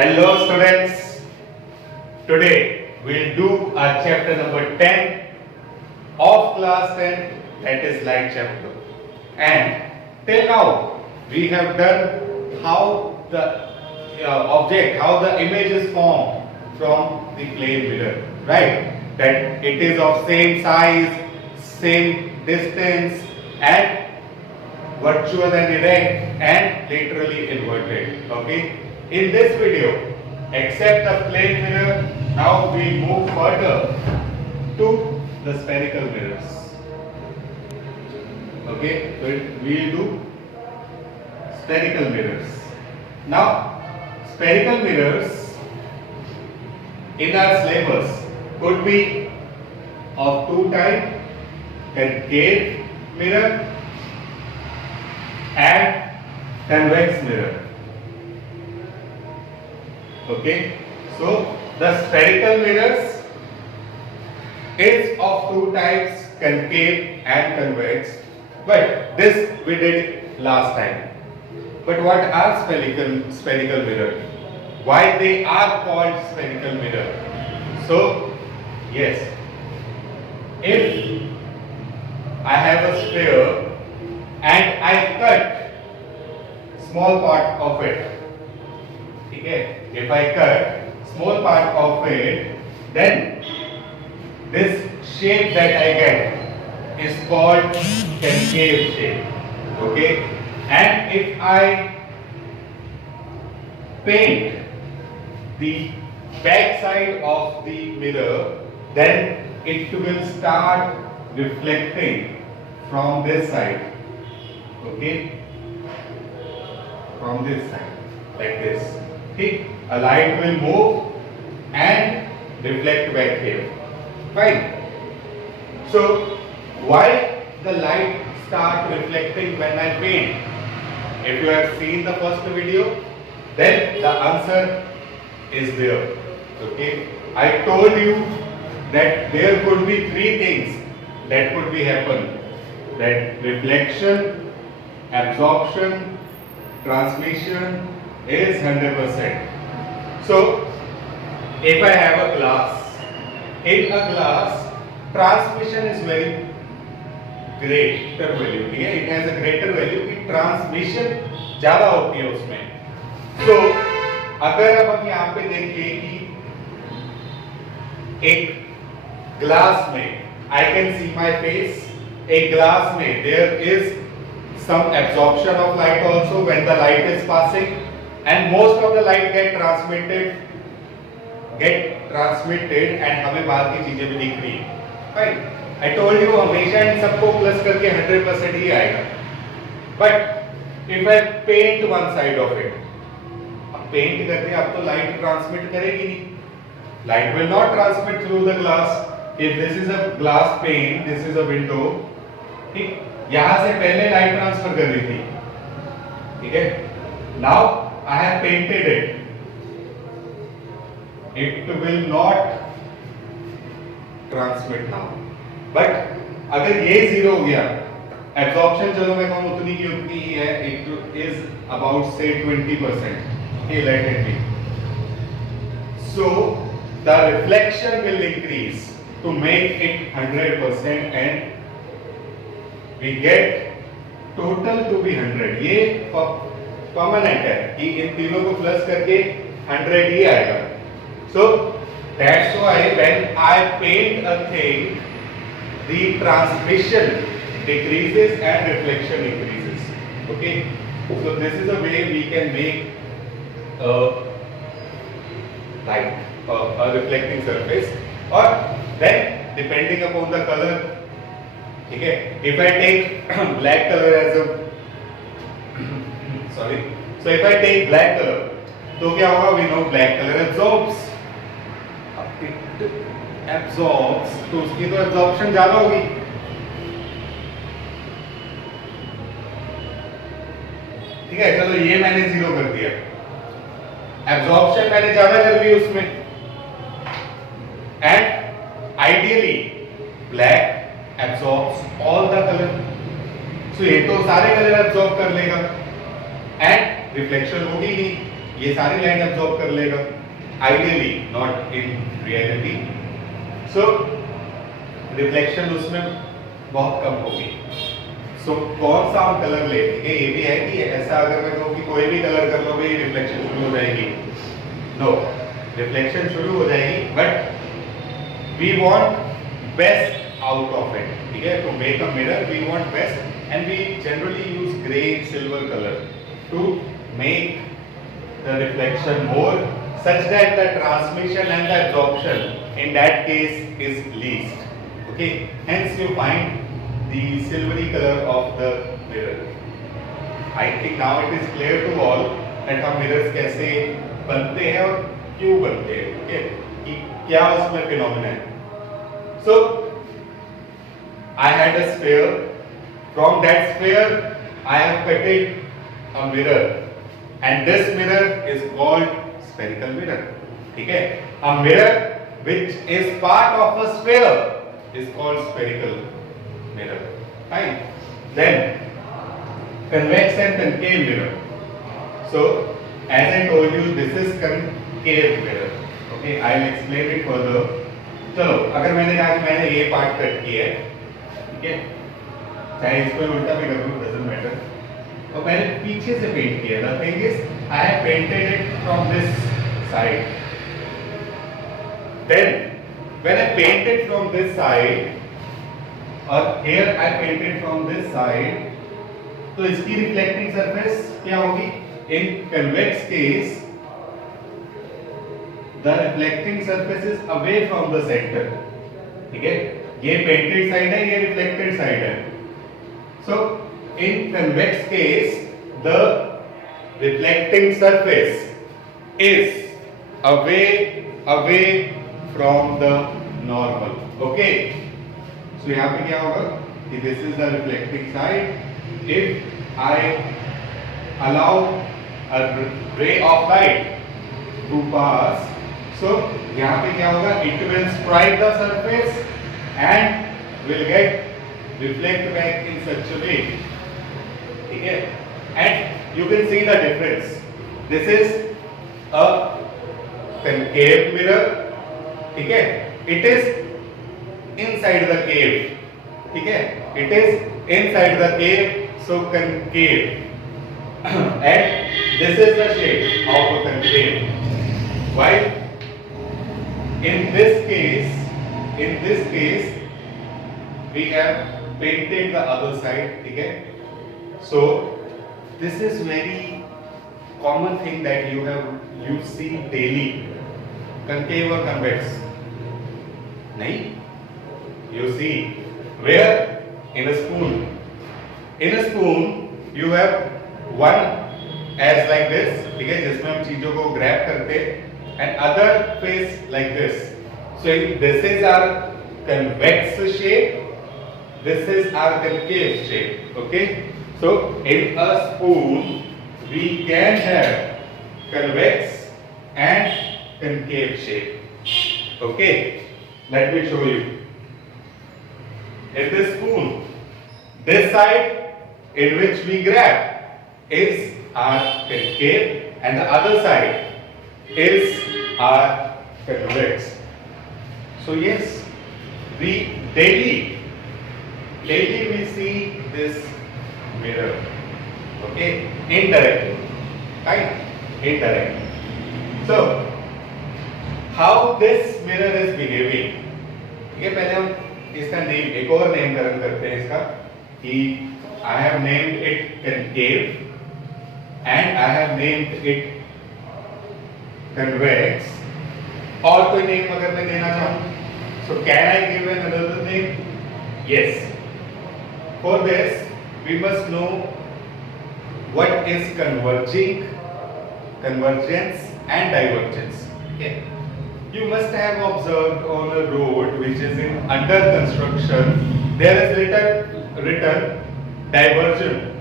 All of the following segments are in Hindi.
Hello students, today we'll do our chapter number 10 of class 10, that is light chapter. And till now we have done how the how the image is formed from the plane mirror, right? That it is of same size, same distance and virtual and erect and laterally inverted. Okay. In this video, except the plane mirror, now we move further to the spherical mirrors. Okay, so we will do spherical mirrors. Now, spherical mirrors in our syllabus could be of two types: concave mirror and convex mirror. Okay, so the spherical mirrors is of two types, concave and convex, but this we did last time. But what are spherical mirror? Why they are called spherical mirror? So yes, if I have a sphere and I cut small part of it, okay, if I cut small part of it, then this shape that I get is called concave shape. Okay, and if I paint the back side of the mirror, then it will start reflecting from this side. Okay, from this side, like this. Okay, a light will move and reflect back here. Fine. So why the light start reflecting when I paint? If you have seen the first video, then the answer is there. Okay, I told you that there could be three things that could be happen: that reflection, absorption, transmission is 100%. So if I have a glass, in a glass transmission is very greater value, it has a greater value कि transmission ज़्यादा होती है उसमें. So अगर अब हम यहाँ पे देखें कि एक glass में I can see my face, एक glass में there is some absorption of light also when the light is passing, and most of the light get transmitted and हमें बाहर की चीजें भी दिख रही है. Fine. I told you हमेशा इन सबको प्लस करके 100% ही आएगा. But if I paint one side of it, अब पेंट करके अब तो लाइट ट्रांसमिट करेगी नहीं. Light will not transmit through the glass. If this is a glass pane, this is a window. ठीक, यहाँ से पहले लाइट ट्रांसफर कर रही थी. ठीक है. Now I have painted it. It will not transmit now. But अगर ये जीरो हो गया, absorption चलो मैं कहूँ उतनी की उतनी ही है. It is about say 20%. Okay, let it be. So the reflection will increase to make it 100%, and we get total to be 100. ये परमानेंट है कि इन तीनों को प्लस करके 100 ही आएगा. So that's why when I paint a thing, the transmission decreases and reflection increases. Okay, so this is a way we can make a light, a reflecting surface. Or then depending upon the color, okay, if I take black color as a sorry, so if I take black color, तो क्या होगा? We know black color absorbs. It absorbs, तो उसकी तो absorption ज्यादा होगी. ठीक है, चलो ये मैंने जीरो कर दिया. Absorption मैंने ज्यादा कर दी उसमें. And ideally black absorbs all the color. So ये तो सारे कलर absorb कर लेगा. And रिफ्लेक्शन होगी नहीं, ये सारी लाइट एब्जॉर्ब कर लेगा, ideally, not in reality. So reflection उसमें बहुत कम होगी। सो कौन सा हम कलर ले, ठीक है, ये भी है कि ऐसा अगर मैं कहूँ कि कोई भी कलर कर लोगे रिफ्लेक्शन शुरू हो जाएगी, नो, रिफ्लेक्शन शुरू हो जाएगी, but we want best out of it, ठीक है। To make a mirror we want best and we generally use grey silver colour to make the reflection more such that the transmission and the absorption in that case is least, okay, hence you find the silvery color of the mirror. I think now it is clear to all that हम mirrors कैसे बनते हैं और क्यों बनते हैं, okay, कि क्या उसमें phenomena है। So I had a sphere, from that sphere I have cut a mirror and this mirror is called spherical mirror, ठीक है। A mirror which is part of a sphere is called spherical mirror, fine। Then convex and concave mirror, so as I told you this is concave mirror, okay, I will explain it further। चलो, अगर मैंने कहा कि मैंने ये पार्ट कट किया है, ठीक है, चाहे इसको उल्टा भी कर दूं, doesn't matter, और मैंने पीछे से पेंट किया। The thing is, I have painted it from this side. Then, when I painted from this side, और here I painted from this side, तो इसकी reflecting surface क्या होगी? In convex case, the reflecting surface is away from the center, ठीक है? ये painted side है, ये reflected side है. So in convex case, the reflecting surface is away from the normal, okay? So यहाँ पे क्या होगा कि this is the reflecting side. If I allow a ray of light to pass, so यहाँ पे क्या होगा? It will strike the surface and will get reflect back in such a way, ठीक है? And you can see the difference. This is a concave mirror, ठीक है? It is inside the cave, ठीक है? It is inside the cave, so concave. And this is the shape of a concave. While in this case, we have painted the other side, ठीक है? So this is very common thing that you see daily. Concave or convex? नहीं? You see where in a spoon. In a spoon you have one as like this, ठीक है, जिसमें हम चीजों को grab करते, and other face like this. So this is our convex shape. This is our concave shape, okay? So in a spoon we can have convex and concave shape, okay? Let me show you. In this spoon, this side in which we grab is our concave and the other side is our convex. So yes, we daily we see this mirror, okay, indirectly, right? Indirectly. So how this mirror is behaving? ठीक है, पहले हम इसका नेम, एक और नेम करण करते हैं इसका, कि I have named it concave and I have named it convex. और कोई नेम अगर मैं देना चाहूँ, so can I give another name? Yes. For this, we must know what is converging, convergence and divergence. Okay. You must have observed on a road which is in under construction, there is written divergent,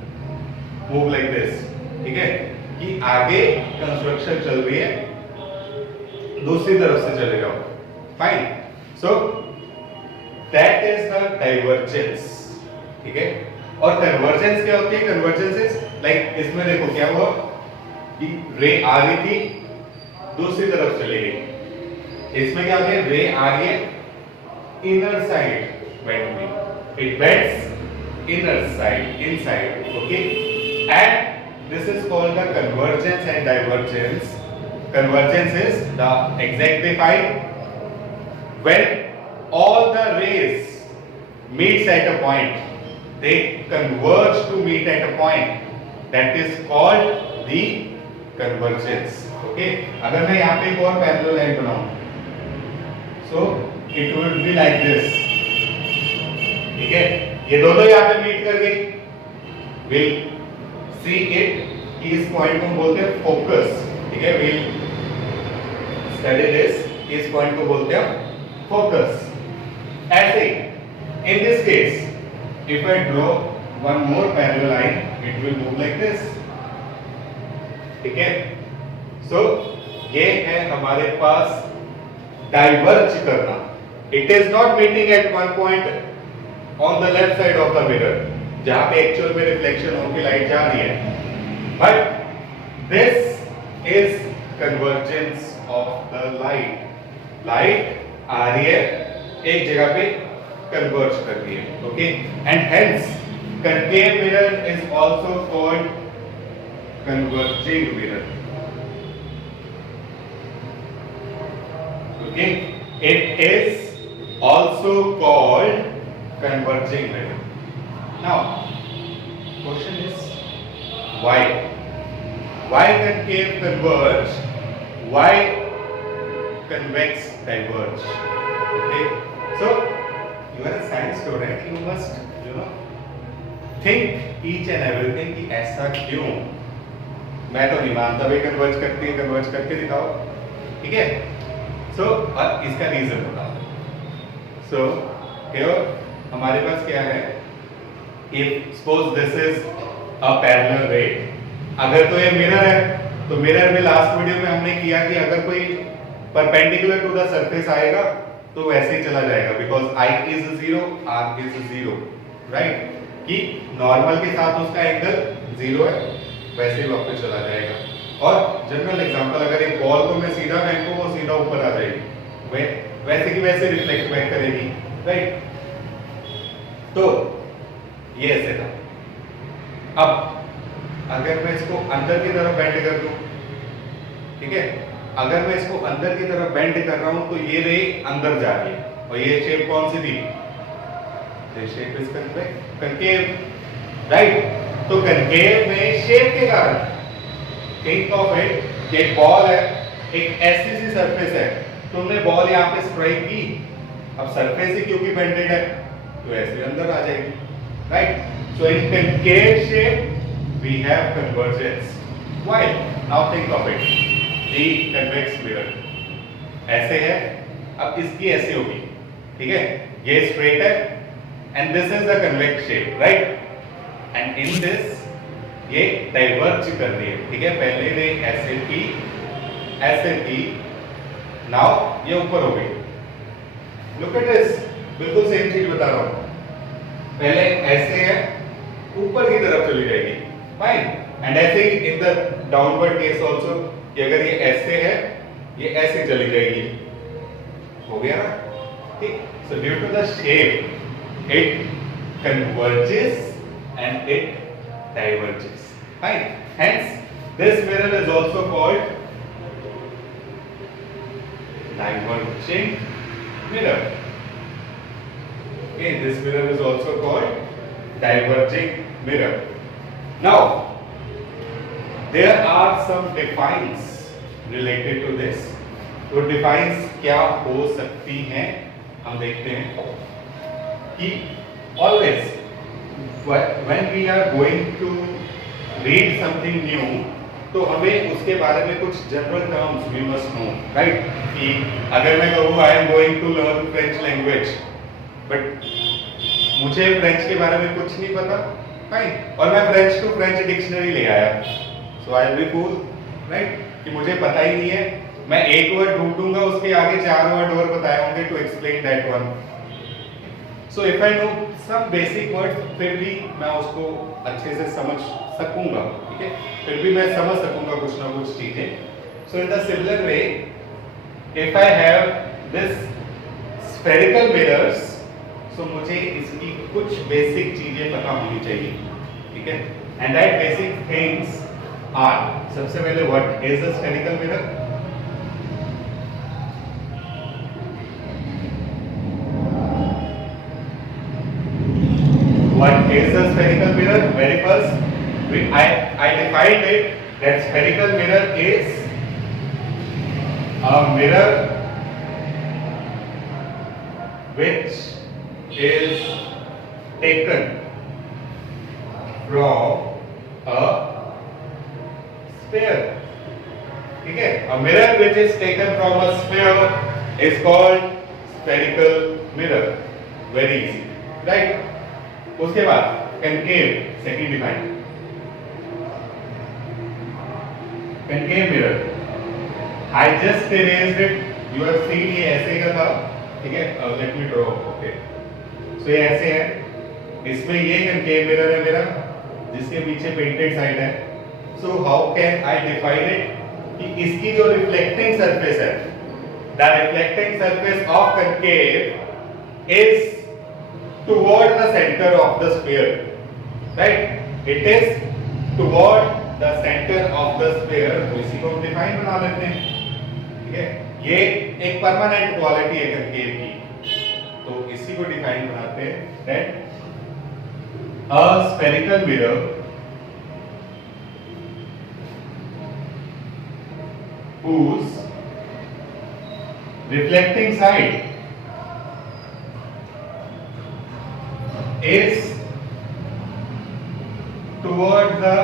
move like this. ठीक है, कि आगे कंस्ट्रक्शन चल रही है, दूसरी तरफ से चले जाओ. Fine. So that is the divergence. ठीक है, और कन्वर्जेंस क्या होती है? कन्वर्जेंस इज लाइक, इसमें देखो क्या हुआ, कि रे आ रही थी, दूसरी तरफ चली गई। इसमें क्या हो गया, रे आ रही है इनर साइड वेंट में, it vents inner side, inside, okay. And this is called the convergence and divergence. Convergence is the exemplified when all the rays meets at a point, they converge to meet at a point, that is called the convergence, okay। अगर मैं यहाँ पे एक और पैरेलल लाइन बनाऊं, so it would be like this, ठीक है। ये दोनों यहाँ पे मीट कर गई, we'll see it कि इस पॉइंट को हम बोलते हैं फोकस, ठीक है। we'll study this, इस पॉइंट को बोलते हैं फोकस। ऐसे in this case, if I draw one more parallel line, it will move like this, ठीक है। so ये है हमारे पास डाइवर्ज करना, it is not meeting at one point on the left side of the mirror, जहां पे एक्चुअल में रिफ्लेक्शन होकर लाइट जा रही है, but this is convergence of the light, light आ रही है एक जगह पे कन्वर्ज कर रही है, okay. And hence concave mirror is also called converging mirror, okay। it is also called converging mirror। now question is why concave converge, why convex diverge, okay। so you are a science student, you must think each and everything कि ऐसा क्यों। मैं तो नहीं मानता भाई कन्वर्ज करके दिखाओ, ठीक है। so इसका रीजन बताओ। so here हमारे पास क्या है, if suppose this is a parallel ray, अगर तो ये मिरर है, तो मिरर में लास्ट वीडियो में हमने किया कि अगर कोई परपेंडिकुलर टू द सरफेस आएगा तो वैसे ही चला जाएगा, because I is 0, R is 0, right, कि नॉर्मल के साथ उसका एंगल 0 है, वैसे ही वापस चला जाएगा। और जनरल एग्जांपल, अगर एक बॉल को मैं सीधा फेंकूं वो सीधा ऊपर आ जाएगी, वैसे की वैसे रिफ्लेक्ट बैक करेगी, राइट। तो ये ऐसे था। अब अगर मैं इसको अंदर की तरफ बेंड कर दूं, ठीक है, अगर मैं इसको अंदर की तरफ बेंड कर रहा हूं तो ये रे अंदर जा रही है, और ये शेप कौन सी थी, this shape is concave, right. तो कनकेव में शेप के कारण, थिंक ऑफ इट, एक बॉल है, एक ऐसी सी सरफेस है, तुमने बॉल यहाँ पे स्ट्राइक की, अब सरफेस ही क्योंकि बेंडेड है तो ऐसे अंदर आ जाएगी, right. So in concave shape we have convergence, while now think of it, the convex mirror ऐसे है, अब इसकी ऐसे होगी, ठीक है, ये straight है and this is the convex shape, right, and in this ये diverge कर रही है, ठीक है, पहले रे ऐसे थी, now ये ऊपर हो गई। look at this, बिल्कुल सेम चीज बता रहा हूँ, पहले ऐसे है, ऊपर की तरफ चली जाएगी, फाइन। एंड ऐसे ही in the downward case also, कि अगर ये ऐसे है, ये ऐसे चली जाएगी, हो गया ना, ठीक। So due to the shape it converges and it diverges, fine. Hence this mirror is also called diverging mirror, okay, this mirror is also called diverging mirror। Now, there are some defines related to this। तो defines क्या हो सकती हैं, हम देखते हैं कि always when we are going to read something new, तो हमें उसके बारे में कुछ general terms we must know, right? कि अगर मैं कहूँ I am going to learn French language, but मुझे फ्रेंच के बारे में कुछ नहीं पता, फाइन, और मैं फ्रेंच टू फ्रेंच डिक्शनरी ले आया, so I will be fool, right, कि मुझे पता ही नहीं है, मैं एक वर्ड ढूंढूंगा, उसके आगे 4 वर्ड और बताए होंगे to explain that one. So if I know some basic words, फिर भी मैं उसको अच्छे से समझ सकूंगा, ठीक है, फिर भी मैं समझ सकूंगा कुछ ना कुछ चीजें. So in the similar way, if I have this spherical mirrors, so मुझे इसकी कुछ बेसिक चीजें पता होनी चाहिए, ठीक है. And that basic things are, सबसे पहले what is a spherical mirror. What is a spherical mirror? Very first, I defined it that spherical mirror is a mirror which is taken from a sphere. ठीक है? A mirror which is taken from a sphere is called spherical mirror. Very easy, right? उसके बाद concave, second define. Concave mirror. I just erased it. You have seen ये ऐसे का था, ठीक है? Let me draw. Okay. So ये ऐसे है. इसमें ये concave mirror है मेरा, जिसके पीछे painted side है. So how can I define it? कि इसकी जो reflecting surface है, the reflecting surface of concave is toward the center of the sphere, right? It is toward the center of the sphere. तो इसी को हम डिफाइन बना लेते हैं, ठीक है. ये एक परमानेंट क्वालिटी है कंकेव की, तो इसी को डिफाइन बनाते हैं. That a spherical mirror whose reflecting side is toward the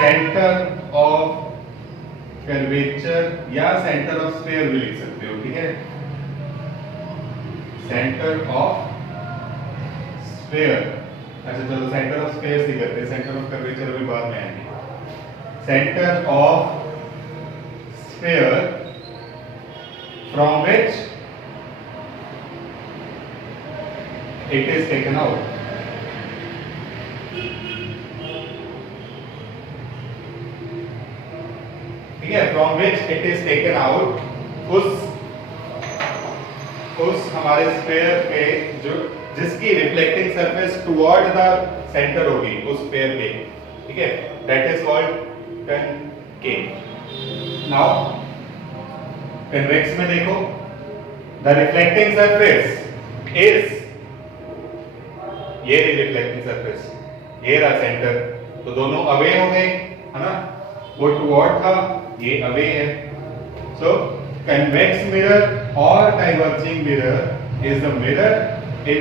center of curvature या center of sphere भी लिख सकते हो, ठीक है. center of sphere, अच्छा चलो center of sphere से करते हैं, center of curvature अभी बाद में आएंगे. center of sphere from which it is taken out. ठीक है, from which it is taken out, उस हमारे स्फीयर पे जो जिसकी reflecting surface toward the centre होगी उस स्फीयर के, ठीक है, that is called concave. Now convex में देखो, द रिफ्लेक्टिंग सरफेस इज ये रिफ्लेक्टिंग सरफेस, ये रहा सेंटर, तो दोनों अवे हो गए, है ना. वो टुवर्ड था, ये अवे है. सो कन्वेक्स मिरर और diverging mirror is the mirror in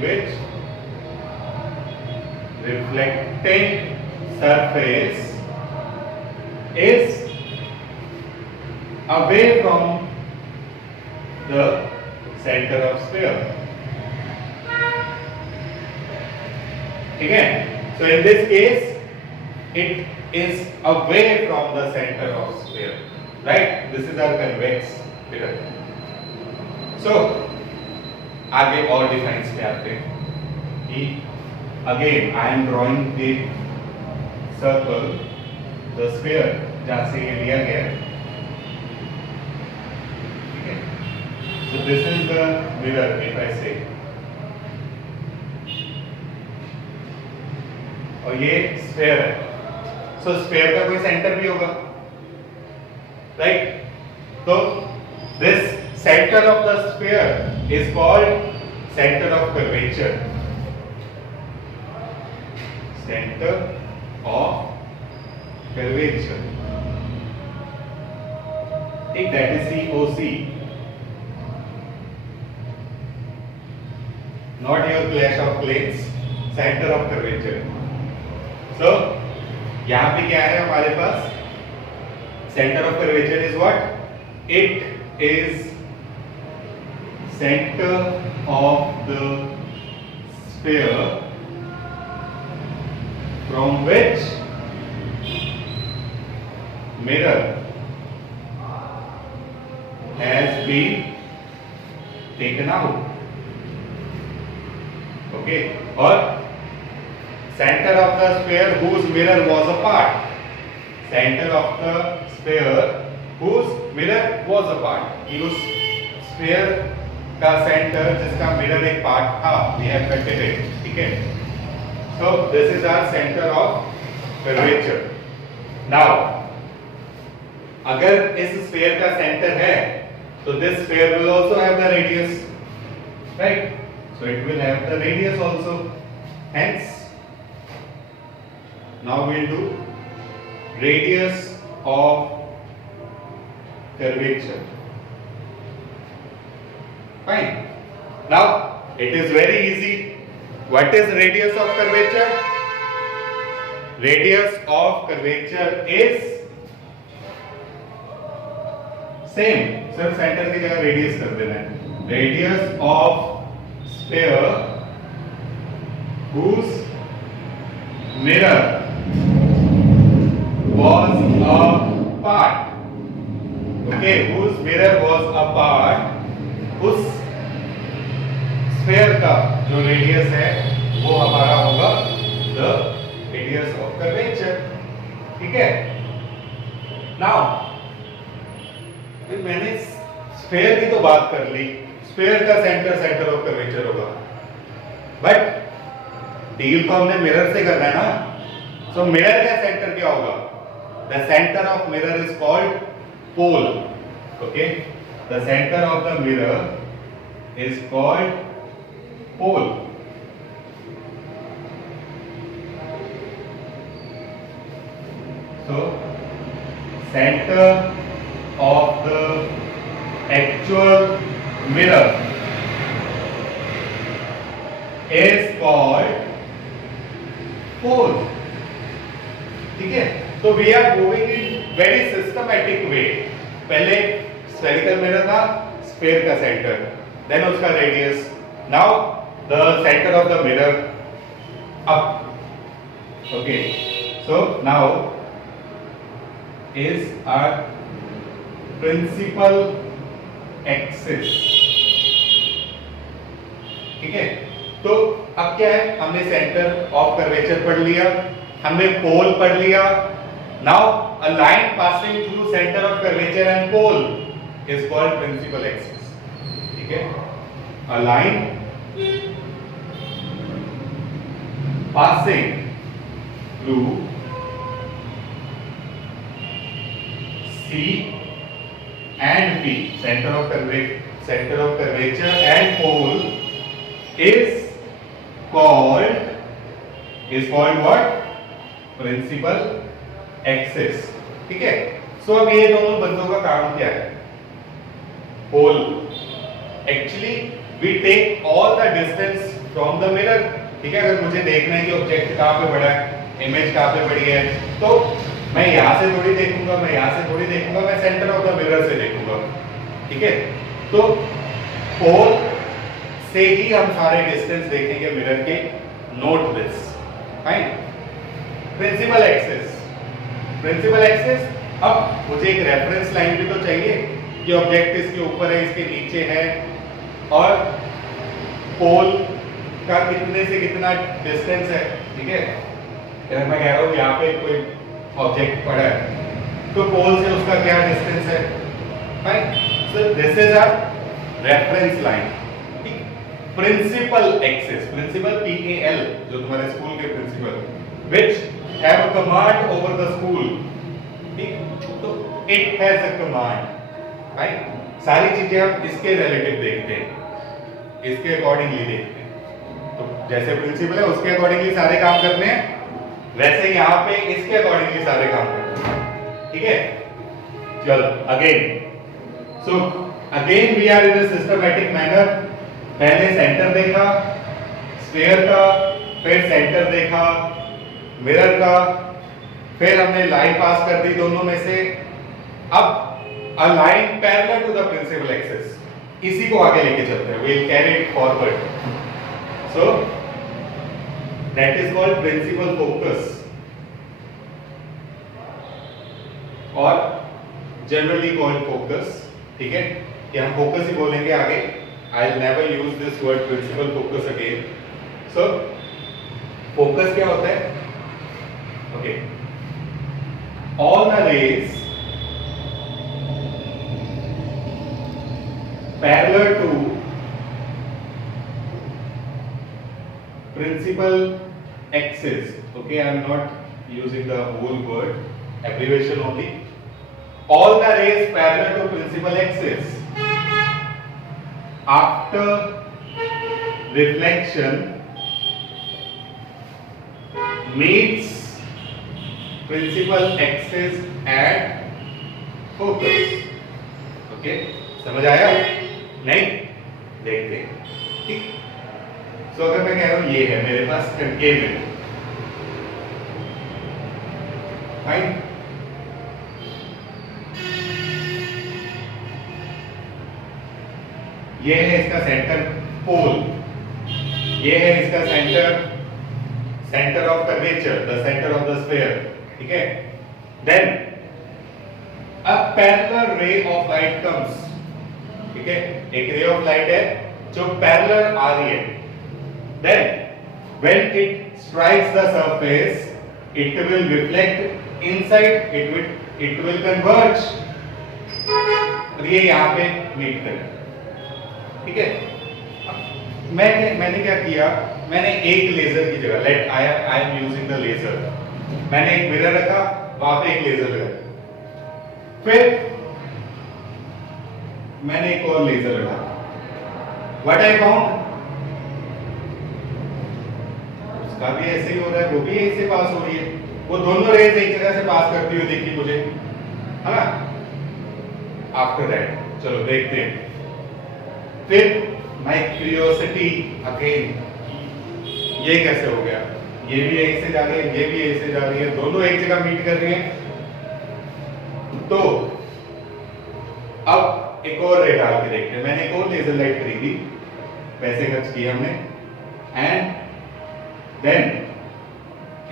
which reflecting surface is away from the center of sphere. ठीक है, so in this case it is away from the center of sphere, right? This is our convex mirror. So आगे और डिफाइंस पे आते हैं कि again I am drawing the circle, the sphere जहां से ये लिया गया है, ठीक है. So this is the mirror. If I से, और ये स्फीयर है, सो स्फीयर का कोई सेंटर भी होगा, राइट? तो this center of the sphere is called center of curvature. Center of curvature. Take that is COC. Not your clash of planes. Center of curvature. So यहाँ पे क्या है हमारे पास? Center of curvature is what? It is center of the sphere from which mirror has been taken out. Okay, और centre of the sphere whose mirror was apart, centre of the sphere whose mirror was apart, कि उस स्फीयर का सेंटर जिसका मिरर एक पार्ट था, वी हैव कटेड इट, ठीक है। So this is our centre of curvature. Now अगर इस स्फीयर का सेंटर है तो this sphere will also have the radius, right? So it will have the radius also. Hence, now we'll do radius of curvature. Fine. Now it is very easy. What is radius of curvature? Radius of curvature is same. सिर्फ सेंटर की जगह रेडियस कर देना है। Radius of sphere whose mirror was apart, okay, whose mirror was apart, उस sphere का जो रेडियस है वो हमारा होगा the radius of curvature, ठीक है। Now मैंने स्फीयर की तो बात कर ली, स्फीयर का सेंटर ऑफ कर्वेचर होगा, बट डील तो हमने मिरर से करना है ना। सो मिरर का सेंटर क्या होगा? The centre of mirror is called pole, okay, the centre of the mirror is called pole. So centre of the actual mirror is called pole, ठीक है। तो we are moving in very systematic way। पहले spherical mirror था, sphere का center, then उसका radius, now the center of the mirror up, okay। So now is our principal axis, ठीक है। तो अब क्या है, हमने सेंटर ऑफ कर्वेचर पढ़ लिया, हमने पोल पढ़ लिया। Now a line passing through centre of curvature and pole is called principal axis, ठीक है। A line passing through C and P, center of curvature and pole is called what? Principal axis, ठीक है। सो अब ये दोनों बंदों का काम क्या है? Pole, actually we take all the distance from the mirror, ठीक है। अगर मुझे देखना है कि ऑब्जेक्ट कहाँ पे पड़ा है, इमेज कहाँ पे पड़ी है, तो मैं यहां से थोड़ी देखूंगा, मैं यहां से थोड़ी देखूंगा, मैं सेंटर ऑफ द मिरर से देखूंगा, ठीक है। तो पोल से ही हम सारे डिस्टेंस देखेंगे मिरर के। Note this, fine. Principal axis, अब मुझे एक रेफरेंस लाइन भी तो चाहिए कि ऑब्जेक्ट इसके ऊपर है, इसके नीचे है, और पोल का कितने से कितना डिस्टेंस है, ठीक है। अगर मैं कह रहा हूं यहाँ पे कोई ऑब्जेक्ट पड़ा है तो पोल से उसका क्या डिस्टेंस है, fine. So this is a reference line, ठीक। प्रिंसिपल एक्सिस, प्रिंसिपल PAL, जो तुम्हारे स्कूल के principal, which have a command over the school, ठीक। तो it has a command, fine. सारी चीजें हम इसके रिलेटिव देखते हैं, इसके अकॉर्डिंगली देखते हैं। तो जैसे प्रिंसिपल है उसके अकॉर्डिंगली सारे काम करने हैं, वैसे यहाँ पे इसके अकॉर्डिंगली सारे काम करते हैं, ठीक है। चलो again, so again we are in a systematic manner. पहले सेंटर देखा स्फीयर का, फिर सेंटर देखा मिरर का, फिर हमने लाइन पास कर दी दोनों में से। अब a line parallel to the principal axis, इसी को आगे लेके चलते हैं, we will carry it forward. So that is called principal focus, और generally called focus, ठीक है। कि हम फोकस ही बोलेंगे आगे, I'll never use this word principal focus again। So focus क्या होता है? Okay, all the rays parallel to principal axis. Okay, I am not using the whole word, abbreviation only. All the rays parallel to principal axis after reflection meets principal axis at focus. Okay, समझ आया? नहीं? देखते हैं, ठीक? सो अगर मैं कह रहा हूं ये है मेरे पास कंकेव है, फाइन? ये है इसका सेंटर पोल, ये है इसका centre of curvature, the centre of the sphere, ठीक है? Then a parallel ray of light comes, ठीक है? एक रे ऑफ लाइट है जो पैरेलल आ रही है, then when it strikes the surface it will reflect inside, it will converge, और ये यहाँ पे मीट करेगा, ठीक है? मैंने क्या किया, मैंने एक लेजर की जगह, let I am using the laser, मैंने एक मिरर रखा, वहां पे एक लेजर लगाया, फिर मैंने एक और लेजर लगाया, व्हाट आई फाउंड, उसका भी ऐसे ही हो रहा है, वो भी यहीं से पास हो रही है, वो दोनों रेज एक जगह से पास करती हुई दिखी मुझे, है ना? आफ्टर दैट चलो देखते हैं, फिर माय क्यूरियोसिटी अगेन, ये कैसे हो गया, ये भी यहीं से जा रही है, ये भी यहीं से जा रही है, दोनों एक जगह मीट कर रही हैं, तो अब एक और रे डाल के देखते हैं, मैंने एक और लेजर लाइट खरीदी, पैसे खर्च किए हमने, एंड देन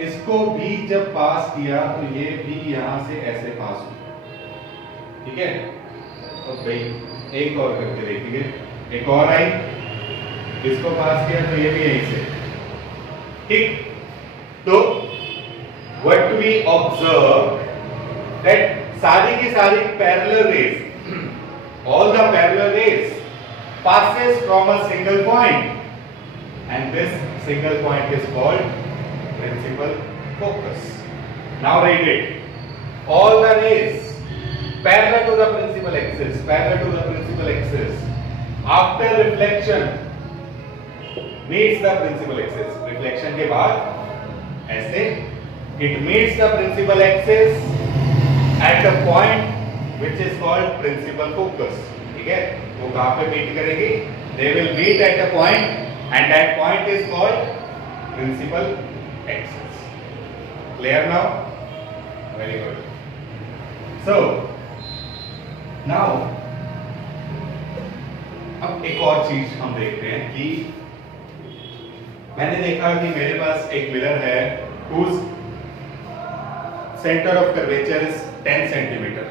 इसको भी जब पास किया तो ये भी यहां से ऐसे पास हुआ, ठीक है? तो भाई एक और करके देखिए, एक और आई, इसको पास किया तो ये भी यहीं से, ठीक? तो व्हाट वी ऑब्जर्व दैट सारी की सारी parallel raise, all the parallel rays passes from a single point, and this single point is called principal focus. Now write it. All the rays parallel to the principal axis, after reflection meets the principal axis. Reflection के बाद ऐसे it meets the principal axis at the point which is called principal focus, ठीक है? वो कहाँ पे मीट करेगी? They will meet at a point, and that point is called principal axis. Clear now? Very good. So now अब एक और चीज हम देखते हैं कि मैंने देखा कि मेरे पास एक मिरर है whose center of curvature is 10 centimetre,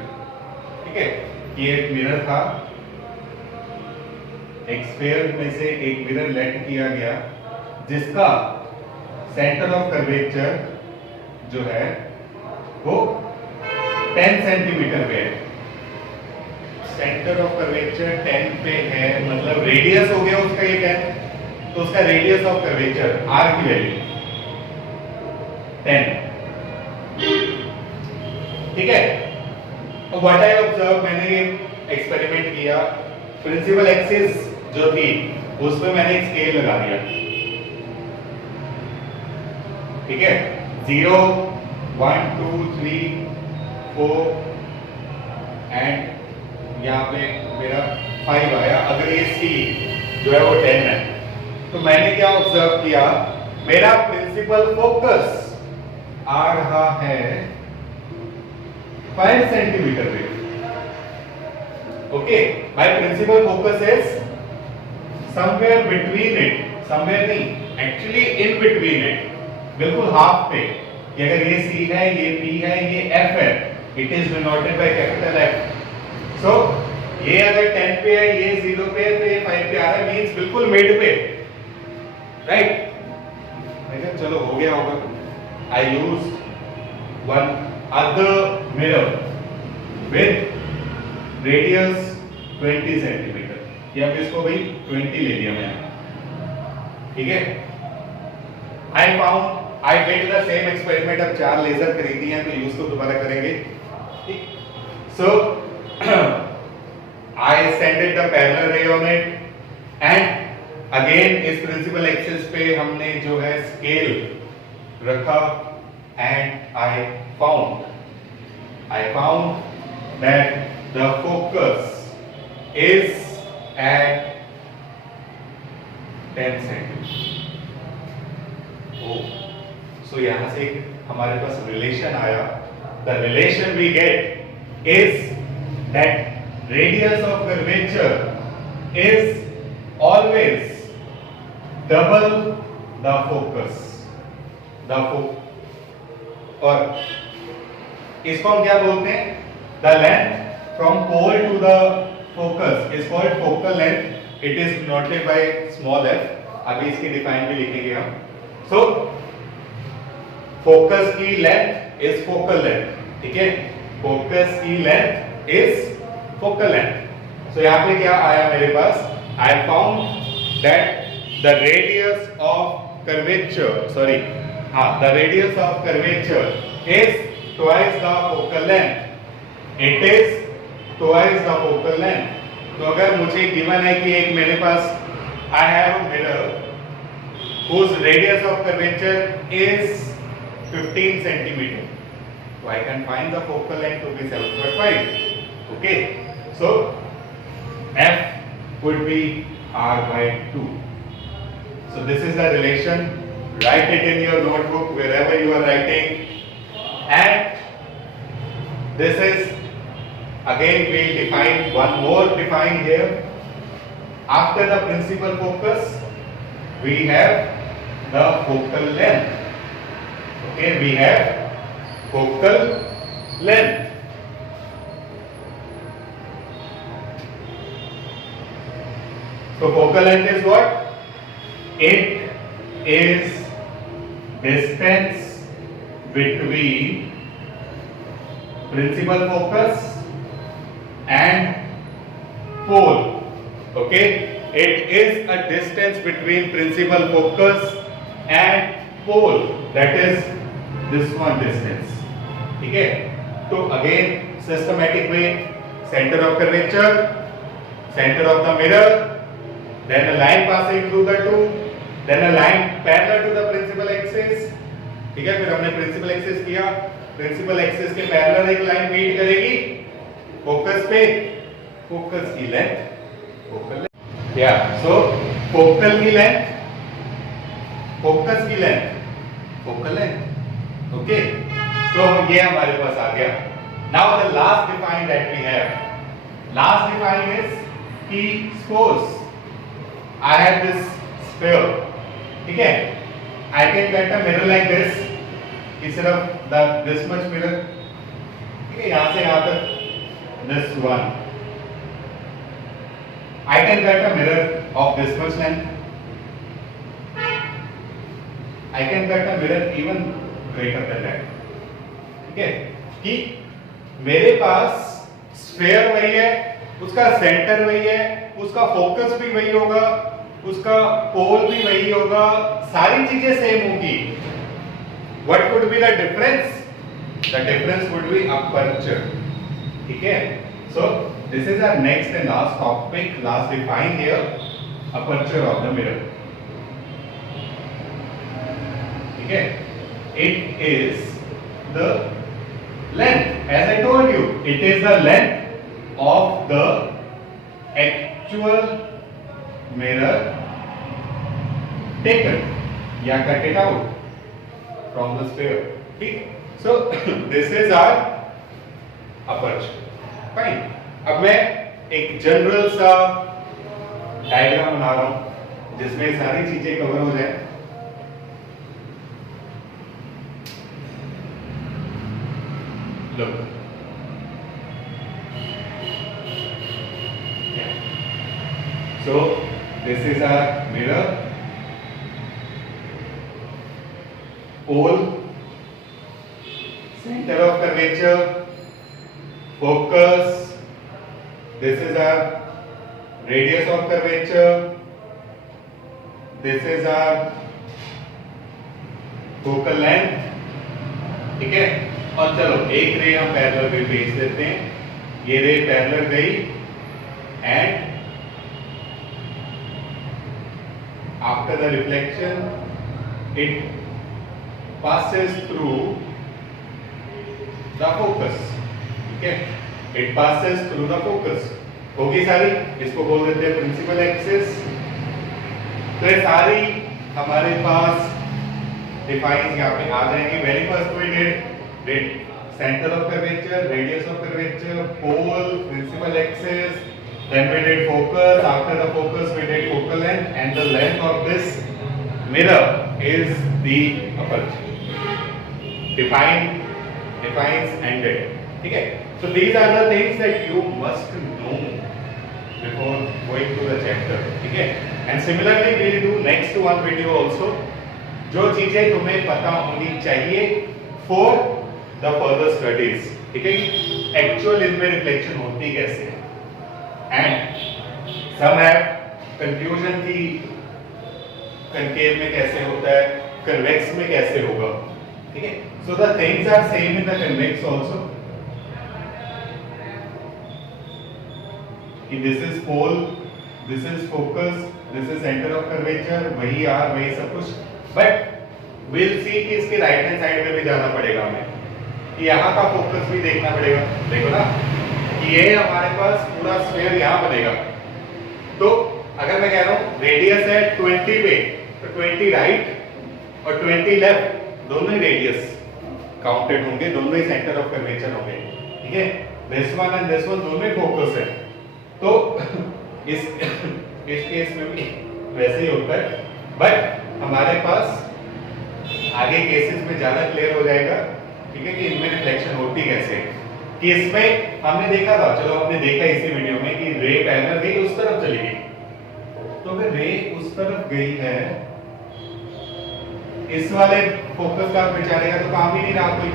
ठीक है? ये एक मिरर था, एक स्फीयर में से एक मिरर लेट किया गया जिसका सेंटर ऑफ कर्वेचर जो है वो 10 सेंटीमीटर पे है, सेंटर ऑफ कर्वेचर 10 पे है, मतलब रेडियस हो गया उसका ये 10, तो उसका रेडियस ऑफ कर्वेचर आर की वैल्यू 10, ठीक है? तो व्हाट आई ऑब्जर्व, मैंने ये एक्सपेरिमेंट किया, प्रिंसिपल एक्सिस जो थी उस पे मैंने एक स्केल लगा दिया, ठीक है? 0 1 2 3 4 एंड यहाँ पे मेरा 5 आया, अगर ये C जो है वो 10 है, तो मैंने क्या ऑब्जर्व किया, मेरा प्रिंसिपल फोकस आ रहा है 5 सेंटीमीटर पे, okay? My principal focus is somewhere between it, somewhere नहीं, एक्चुअली इन बिटवीन इट, बिल्कुल हाफ पे, कि अगर ये C है, ये P है, ये F है, it is denoted by capital F। सो ये अगर 10 पे है, ये 0 पे है, तो ये 5 पे आ रहा है, मींस बिल्कुल मिड पे, राइट? मैं कहा चलो हो गया होगा। I use one other mirror with radius 20 centimetre, या फिर इसको भाई 20 ले लिया मैंने, ठीक है। I found I did the same experiment. अब 4 लेजर खरीदी हैं तो यूज तो दोबारा करेंगे, ठीक। So I sended the parallel ray on it and again इस प्रिंसिपल एक्सिस पे हमने जो है स्केल रखा and I found that the focus is at 10 centimetre. So यहां से हमारे पास रिलेशन आया। The relation we get is that radius of curvature is always double the focus. और इसको हम क्या बोलते हैं? The length from pole to the focus is called focal length. It is denoted by small f. अभी इसकी डिफाइन भी लिखेंगे हम। So focus की length is focal length, ठीक है। focus की length is focal length. So यहाँ पे क्या आया मेरे पास? I found that the radius of curvature, the radius of curvature is twice the focal length. It is twice the focal length. तो अगर मुझे गिवन है कि एक मेरे पास I have a mirror whose radius of curvature is 15 centimeter, so I can find the focal length to be 7.5. Okay, so f would be r by 2. So this is the relation. Write it in your notebook wherever you are writing, and this is again we'll define one more define here. After the principal focus we have the focal length. Okay, we have focal length. So focal length is what? It is distance between principal focus and pole. Okay, it is a distance between principal focus and pole, that is this one distance, ठीक है। तो again systematic way, center of curvature, center of the mirror, then a line passing through the two, then a line parallel to the principal axis, ठीक है। फिर हमने principal axis किया, principal axis के parallel एक line meet करेगी फोकस पे, फोकस की लेंथ, फोकल लेंथ, या सो फोकल की लेंथ, फोकस की लेंथ, फोकल लेंथ। ओके, तो ये हमारे पास आ गया। Now the last define that we have, last define is कि suppose I have this sphere, ठीक है। I can get a mirror like this, कि सिर्फ दिस मच मिरर, ठीक है, यहां से यहां तक this one. I can get a mirror of this much length. I can get a mirror even greater than that. ठीक है, कि मेरे पास स्फीयर वही है, उसका सेंटर वही है, उसका फोकस भी वही होगा, उसका पोल भी वही होगा, सारी चीजें सेम होगी। What would be the difference? The difference would be aperture. ठीक है। So this is our next and last topic, last define here, aperture of the mirror. ठीक है, it is the length, as I told you, it is the length of the actual mirror taken या cut it out from the sphere. ठीक, so this is our aperture. Fine. अब मैं एक जनरल सा डायग्राम बना रहा हूं जिसमें सारी चीजें कवर हो जाए। Look, so this is our mirror pole, center of curvature, focus. This is our radius of curvature. This is our focal length. ठीक है, और चलो एक रे हम पैरेलल में भेज देते हैं. ये रे पैरेलल गई and after the reflection it passes through the focus. ठीक है, it passes through the focus. होगी सारी, इसको बोल देते हैं प्रिंसिपल एक्सिस. तो ये सारी हमारे पास डिफाइन यहाँ पे आ जाएंगे. Very first we did centre of curvature, radius of curvature, pole, principal axis, then we did focus. After the focus we did focal length, and the length of this mirror is the aperture. Defines ended. ठीक है, so these are the things that you must know before going to the chapter. ठीक है, and similarly we will do next one video also. जो चीजें तुम्हें पता होनी चाहिए for the further studies. ठीक है, एक्चुअल इनमें रिफ्लेक्शन होती कैसे है. And some have confusion कि concave में कैसे होता है, convex में कैसे होगा. ठीक है, so the things are same in the convex also. कि this is pole, this is focus, this is center of curvature, वही R वही सब कुछ. But we'll see कि इसके राइट हैंड साइड में भी जाना पड़ेगा हमें, कि यहाँ का फोकस भी देखना पड़ेगा. देखो ना, ये हमारे पास पूरा स्फीयर यहाँ बनेगा. तो अगर मैं कह रहा हूँ रेडियस है 20 पे, तो 20 राइट और 20 लेफ्ट दोनों ही रेडियस काउंटेड होंगे, दोनों ही सेंटर ऑफ कर्वेचर होंगे. ठीक है, this one and this one दोनों ही फोकस है. तो इस केस में भी वैसे ही होता है. बट हमारे पास आगे केसेस में ज्यादा क्लियर हो जाएगा. ठीक है, कि इनमें रिफ्लेक्शन होती कैसे है. कि इसमें हमने देखा था, चलो हमने देखा इसी वीडियो में कि रे पैरेलल गई, उस तरफ चली गई. तो अगर रे उस तरफ गई है, इस वाले फोकस का बेचारे का तो काम ही नहीं रहा कोई.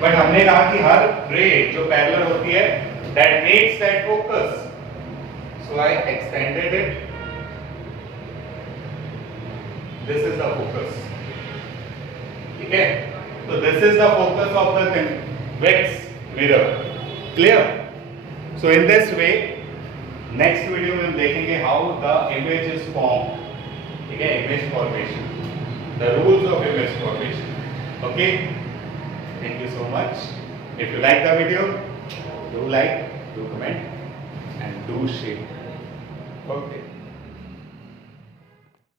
बट हमने कहा कि हर रे जो पैरेलल होती है that makes that focus, so I extended it. This is the focus. ठीक है, so this is the focus of the convex mirror. Clear? So in this way, next video में हम देखेंगे how the image is formed. ठीक है, image formation, the rules of image formation. Okay, thank you so much. If you like the video, do like, do comment, and do share. Okay.